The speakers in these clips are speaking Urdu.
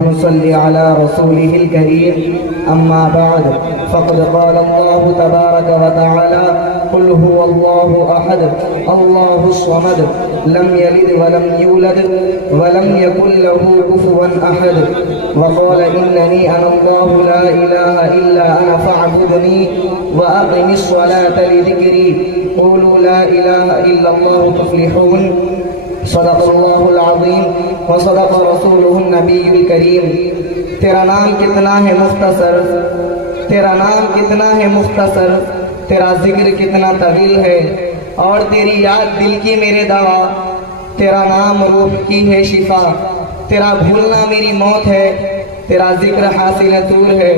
نصلي على رسوله الكريم أما بعد فقد قال الله تبارك وتعالى قل هو الله أحد الله الصمد لم يلد ولم يولد ولم يكن له كفوا أحد وقال إنني أنا الله لا إله إلا أنا فاعبدني وأقم الصلاة لذكري قولوا لا إله إلا الله تفلحون صدق اللہ العظیم وصدق رسولہ النبی الکریم۔ تیرا نام کتنا ہے مختصر، تیرا نام کتنا ہے مختصر، تیرا ذکر کتنا طویل ہے، اور تیری یاد دل کی میرے دوا، تیرا نام روح کی ہے شفا، تیرا بھولنا میری موت ہے، تیرا ذکر حاصل طور ہے۔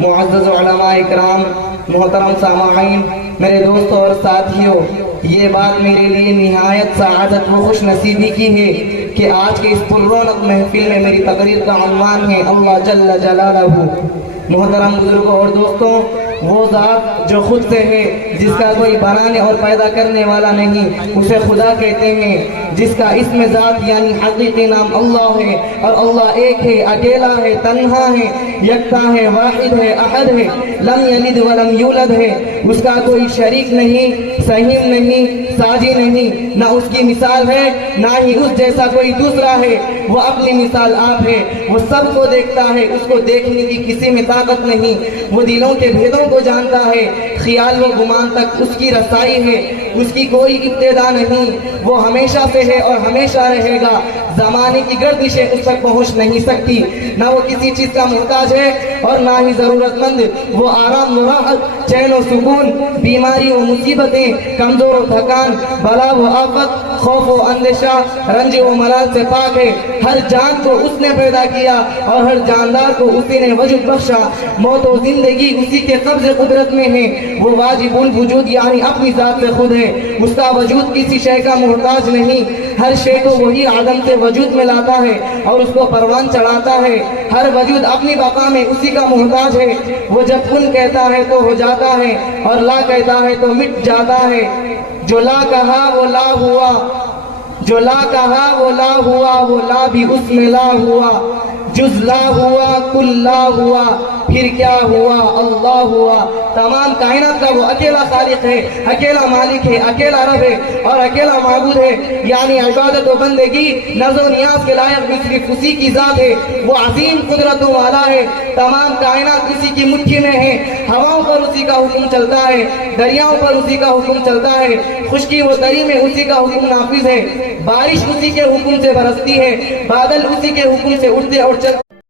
معزز علماء اکرام، محترم سامعین، میرے دوستوں اور ساتھیوں، یہ بات میرے لیے نہایت سعادت و خوش نصیبی کی ہے کہ آج کے اس پررونق محفل میں میری تقریر کا عنوان ہے اللہ جل جلالہ۔ محترم بزرگوں اور دوستوں، وہ ذات جو خود سے ہے، جس کا کوئی بنانے اور پیدا کرنے والا نہیں، اسے خدا کہتے ہیں، جس کا اسم ذات یعنی حقیقی نام اللہ ہے، اور اللہ ایک ہے، اکیلا ہے، تنہا ہے، یکتا ہے، واحد ہے، احد ہے، لم یلد ولم یولد ہے، اس کا کوئی شریک نہیں، سہیم نہیں، ساجی نہیں، نہ اس کی مثال ہے، نہ ہی اس جیسا کوئی دوسرا ہے، وہ اپنی مثال آپ ہے، وہ سب کو دیکھتا ہے، اس کو دیکھنے کی کسی میں طاقت نہیں، وہ دلوں کے بھیدوں کو جانتا ہے، خیال و گمان تک اس کی رسائی ہے، اس کی کوئی ابتدا نہیں، وہ ہمیشہ سے ہے اور ہمیشہ رہے گا، زمانے کی گردشیں اس تک پہنچ نہیں سکتی، نہ وہ کسی چیز کا محتاج ہے اور نہ ہی ضرورت مند، وہ آرام و راحت، چین و سکون، بیماری و مصیبتیں، کمزور و تھکان، بلا و آفت، خوف و اندیشہ، رنج و ملال سے پاک ہے۔ ہر جان کو اس نے پیدا کیا اور ہر جاندار کو اسی نے وجود بخشا، موت و زندگی اسی کے قبض قدرت میں ہے، وہ واجب الوجود یعنی اپنی ذات سے خود ہے، اس کا وجود کسی شے کا محتاج نہیں، ہر شے کو وہی عدم سے وجود میں لاتا ہے اور اس کو پروان چڑھاتا ہے، ہر وجود اپنی بقا میں اسی کا محتاج ہے، وہ جب کن کہتا ہے تو ہو جاتا ہے اور لا کہتا ہے تو مٹ جاتا ہے، جو لا کہا وہ لا ہوا، جو لا کہا وہ لا ہوا، وہ لا بھی اس میں لا ہوا، جز لا ہوا کل لا ہوا، پھر کیا ہوا اللہ ہوا۔ تمام کائنات کا وہ اکیلا خالق ہے، اکیلا مالک ہے، اکیلا رب ہے اور اکیلا معبود ہے، یعنی عبادت و بندگی، نظر و نیاز کے لائق بھی صرف اسی کی ذات ہے، وہ عظیم قدرتوں والا ہے، تمام کائنات اسی کی مٹھی میں ہے، ہواؤں پر اسی کا حکم چلتا ہے، دریاؤں پر اسی کا حکم چلتا ہے، خشکی و تری میں اسی کا حکم نافذ ہے، بارش اسی کے حکم سے برستی ہے، بادل اسی کے حکم سے اٹھتے اور چلتے